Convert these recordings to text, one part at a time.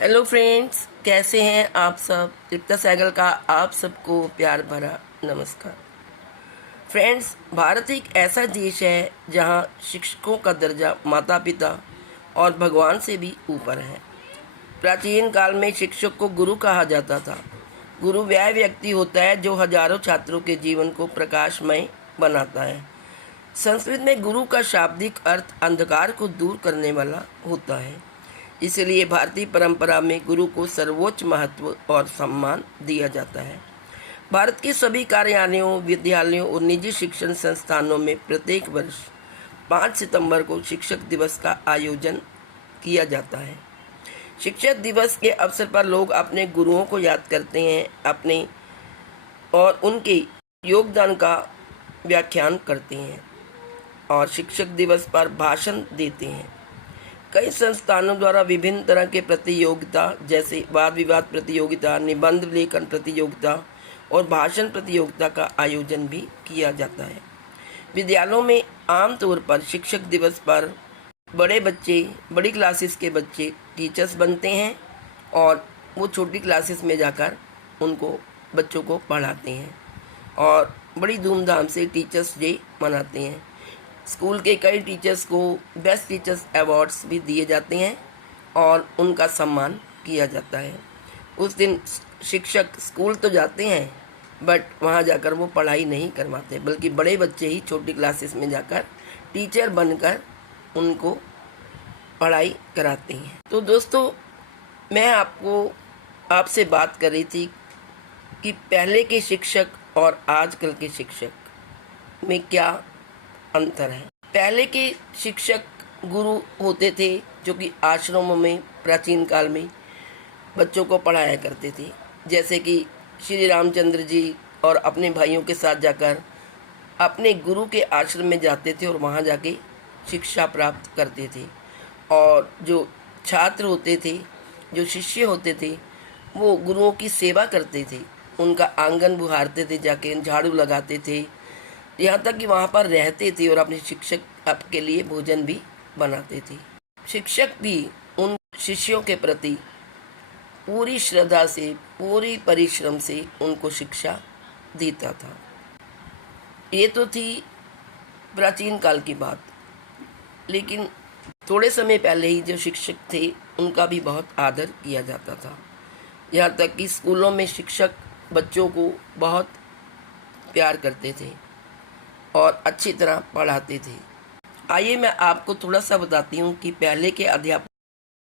Hello friends, कैसे हैं आप सब। तृप्ता साइकिल का आप सबको प्यार भरा नमस्कार। फ्रेंड्स, भारत एक ऐसा देश है जहां शिक्षकों का दर्जा माता पिता और भगवान से भी ऊपर है। प्राचीन काल में शिक्षक को गुरु कहा जाता था। गुरु वह व्यक्ति होता है जो हजारों छात्रों के जीवन को प्रकाशमय बनाता है। संस्कृत में गुरु का शाब्दिक अर्थ अंधकार को दूर करने वाला होता है। इसलिए भारतीय परंपरा में गुरु को सर्वोच्च महत्व और सम्मान दिया जाता है। भारत के सभी कार्यालयों, विद्यालयों और निजी शिक्षण संस्थानों में प्रत्येक वर्ष 5 सितंबर को शिक्षक दिवस का आयोजन किया जाता है। शिक्षक दिवस के अवसर पर लोग अपने गुरुओं को याद करते हैं, अपने और उनके योगदान का व्याख्यान करते हैं और शिक्षक दिवस पर भाषण देते हैं। कई संस्थानों द्वारा विभिन्न तरह के प्रतियोगिता जैसे वाद विवाद प्रतियोगिता, निबंध लेखन प्रतियोगिता और भाषण प्रतियोगिता का आयोजन भी किया जाता है। विद्यालयों में आमतौर पर शिक्षक दिवस पर बड़े बच्चे, बड़ी क्लासेस के बच्चे टीचर्स बनते हैं और वो छोटी क्लासेस में जाकर उनको बच्चों को पढ़ाते हैं और बड़ी धूमधाम से टीचर्स डे मनाते हैं। स्कूल के कई टीचर्स को बेस्ट टीचर्स अवार्ड्स भी दिए जाते हैं और उनका सम्मान किया जाता है। उस दिन शिक्षक स्कूल तो जाते हैं बट वहाँ जाकर वो पढ़ाई नहीं करवाते, बल्कि बड़े बच्चे ही छोटी क्लासेस में जाकर टीचर बनकर उनको पढ़ाई कराते हैं। तो दोस्तों, मैं आपसे बात कर रही थी कि पहले के शिक्षक और आजकल के शिक्षक में क्या अंतर है। पहले के शिक्षक गुरु होते थे जो कि आश्रमों में प्राचीन काल में बच्चों को पढ़ाया करते थे, जैसे कि श्री रामचंद्र जी और अपने भाइयों के साथ जाकर अपने गुरु के आश्रम में जाते थे और वहाँ जाके शिक्षा प्राप्त करते थे। और जो छात्र होते थे, जो शिष्य होते थे, वो गुरुओं की सेवा करते थे, उनका आंगन बुहारते थे, जाके झाड़ू लगाते थे, यहाँ तक कि वहाँ पर रहते थे और अपने शिक्षक के लिए भोजन भी बनाते थे। शिक्षक भी उन शिष्यों के प्रति पूरी श्रद्धा से, पूरी परिश्रम से उनको शिक्षा देता था। ये तो थी प्राचीन काल की बात, लेकिन थोड़े समय पहले ही जो शिक्षक थे उनका भी बहुत आदर किया जाता था। यहाँ तक कि स्कूलों में शिक्षक बच्चों को बहुत प्यार करते थे और अच्छी तरह पढ़ाते थे। आइए मैं आपको थोड़ा सा बताती हूँ कि पहले के अध्यापक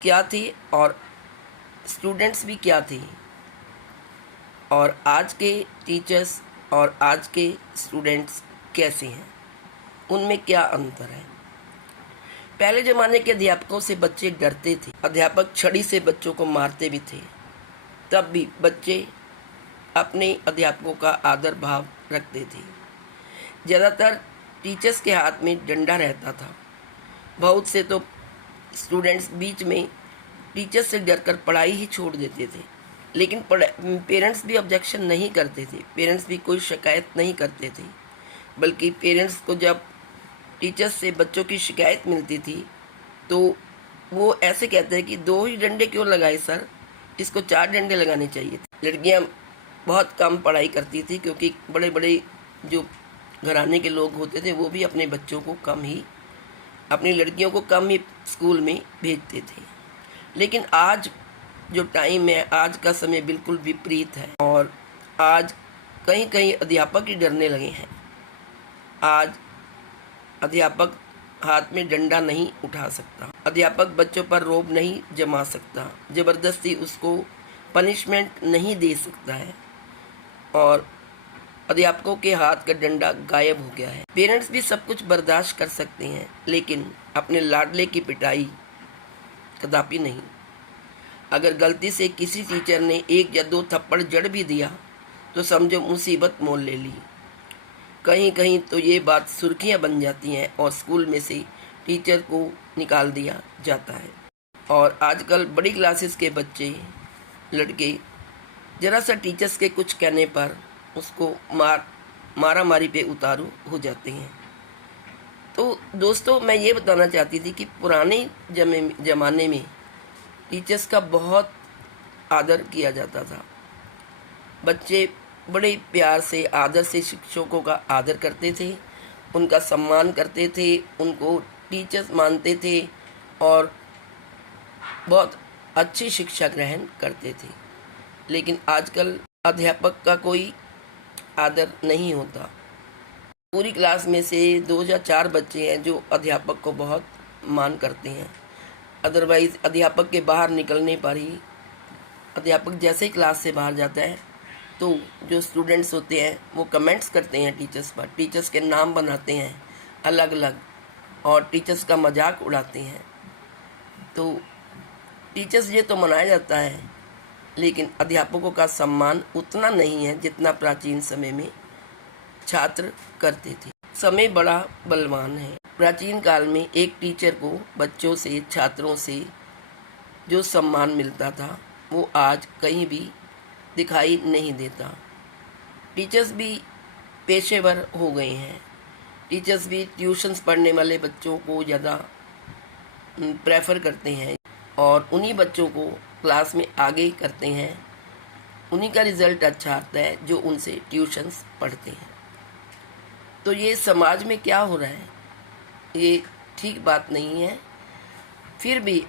क्या थे और स्टूडेंट्स भी क्या थे, और आज के टीचर्स और आज के स्टूडेंट्स कैसे हैं, उनमें क्या अंतर है। पहले ज़माने के अध्यापकों से बच्चे डरते थे। अध्यापक छड़ी से बच्चों को मारते भी थे, तब भी बच्चे अपने अध्यापकों का आदर भाव रखते थे। ज़्यादातर टीचर्स के हाथ में डंडा रहता था। बहुत से तो स्टूडेंट्स बीच में टीचर्स से डरकर पढ़ाई ही छोड़ देते थे, लेकिन पेरेंट्स भी ऑब्जेक्शन नहीं करते थे, पेरेंट्स भी कोई शिकायत नहीं करते थे। बल्कि पेरेंट्स को जब टीचर्स से बच्चों की शिकायत मिलती थी तो वो ऐसे कहते हैं कि 2 ही डंडे क्यों लगाए सर, इसको 4 डंडे लगाने चाहिए थे। लड़कियां बहुत कम पढ़ाई करती थी क्योंकि बड़े बड़े जो घराने के लोग होते थे वो भी अपने बच्चों को कम ही, अपनी लड़कियों को कम ही स्कूल में भेजते थे। लेकिन आज जो टाइम है, आज का समय बिल्कुल विपरीत है और आज कहीं कहीं अध्यापक ही डरने लगे हैं। आज अध्यापक हाथ में डंडा नहीं उठा सकता, अध्यापक बच्चों पर रौब नहीं जमा सकता, ज़बरदस्ती उसको पनिशमेंट नहीं दे सकता है और अध्यापकों के हाथ का डंडा गायब हो गया है। पेरेंट्स भी सब कुछ बर्दाश्त कर सकते हैं, लेकिन अपने लाडले की पिटाई कदापि नहीं। अगर गलती से किसी टीचर ने 1 या 2 थप्पड़ जड़ भी दिया तो समझो मुसीबत मोल ले ली। कहीं कहीं तो ये बात सुर्खियां बन जाती हैं और स्कूल में से टीचर को निकाल दिया जाता है। और आजकल बड़ी क्लासेस के बच्चे, लड़के ज़रा सा टीचर्स के कुछ कहने पर उसको मारामारी पे उतारू हो जाते हैं। तो दोस्तों, मैं ये बताना चाहती थी कि पुराने ज़माने में टीचर्स का बहुत आदर किया जाता था। बच्चे बड़े प्यार से आदर से शिक्षकों का आदर करते थे, उनका सम्मान करते थे, उनको टीचर्स मानते थे और बहुत अच्छी शिक्षा ग्रहण करते थे। लेकिन आजकल अध्यापक का कोई आदर नहीं होता। पूरी क्लास में से 2 या 4 बच्चे हैं जो अध्यापक को बहुत मान करते हैं। अदरवाइज़ अध्यापक के बाहर निकलने पर ही, अध्यापक जैसे ही क्लास से बाहर जाता है तो जो स्टूडेंट्स होते हैं वो कमेंट्स करते हैं टीचर्स पर, टीचर्स के नाम बनाते हैं अलग अलग और टीचर्स का मजाक उड़ाते हैं। तो टीचर्स डे तो मनाया जाता है, लेकिन अध्यापकों का सम्मान उतना नहीं है जितना प्राचीन समय में छात्र करते थे। समय बड़ा बलवान है। प्राचीन काल में एक टीचर को बच्चों से, छात्रों से जो सम्मान मिलता था वो आज कहीं भी दिखाई नहीं देता। टीचर्स भी पेशेवर हो गए हैं। टीचर्स भी ट्यूशन्स पढ़ने वाले बच्चों को ज़्यादा प्रेफर करते हैं और उन्हीं बच्चों को क्लास में आगे करते हैं। उन्हीं का रिज़ल्ट अच्छा आता है जो उनसे ट्यूशन्स पढ़ते हैं। तो ये समाज में क्या हो रहा है, ये ठीक बात नहीं है। फिर भी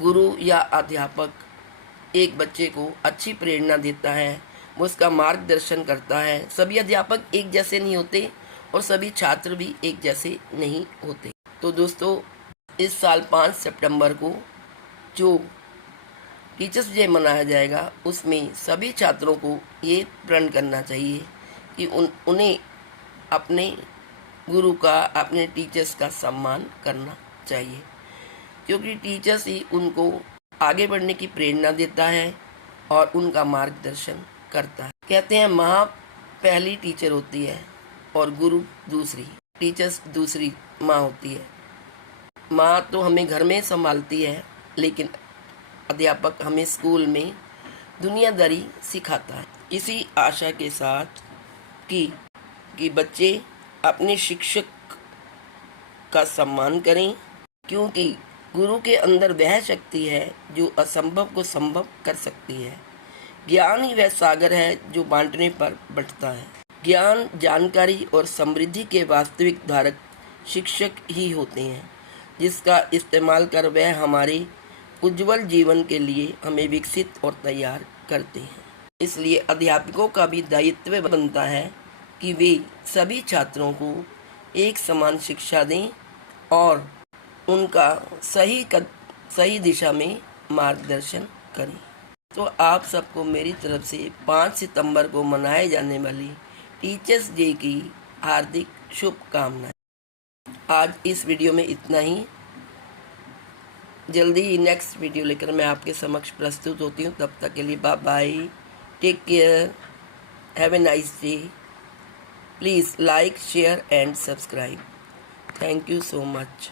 गुरु या अध्यापक एक बच्चे को अच्छी प्रेरणा देता है, वो उसका मार्गदर्शन करता है। सभी अध्यापक एक जैसे नहीं होते और सभी छात्र भी एक जैसे नहीं होते। तो दोस्तों, इस साल 5 सितंबर को जो टीचर्स डे मनाया जाएगा उसमें सभी छात्रों को ये प्रण करना चाहिए कि उन्हें अपने गुरु का, अपने टीचर्स का सम्मान करना चाहिए, क्योंकि टीचर्स ही उनको आगे बढ़ने की प्रेरणा देता है और उनका मार्गदर्शन करता है। कहते हैं माँ पहली टीचर होती है और गुरु दूसरी, टीचर्स दूसरी माँ होती है। माँ तो हमें घर में संभालती है, लेकिन अध्यापक हमें स्कूल में दुनियादारी सिखाता है। इसी आशा के साथ कि बच्चे अपने शिक्षक का सम्मान करें, क्योंकि गुरु के अंदर वह शक्ति है जो असंभव को संभव कर सकती है। ज्ञान ही वह सागर है जो बांटने पर बंटता है। ज्ञान, जानकारी और समृद्धि के वास्तविक धारक शिक्षक ही होते हैं, जिसका इस्तेमाल कर वह हमारे उज्जवल जीवन के लिए हमें विकसित और तैयार करते हैं। इसलिए अध्यापकों का भी दायित्व बनता है कि वे सभी छात्रों को एक समान शिक्षा दें और उनका सही दिशा में मार्गदर्शन करें। तो आप सबको मेरी तरफ से 5 सितंबर को मनाए जाने वाली टीचर्स डे की हार्दिक शुभकामनाएं। आज इस वीडियो में इतना ही। जल्दी ही नेक्स्ट वीडियो लेकर मैं आपके समक्ष प्रस्तुत होती हूँ। तब तक के लिए bye bye, take care, have a nice day. Please like, share and subscribe. Thank you so much.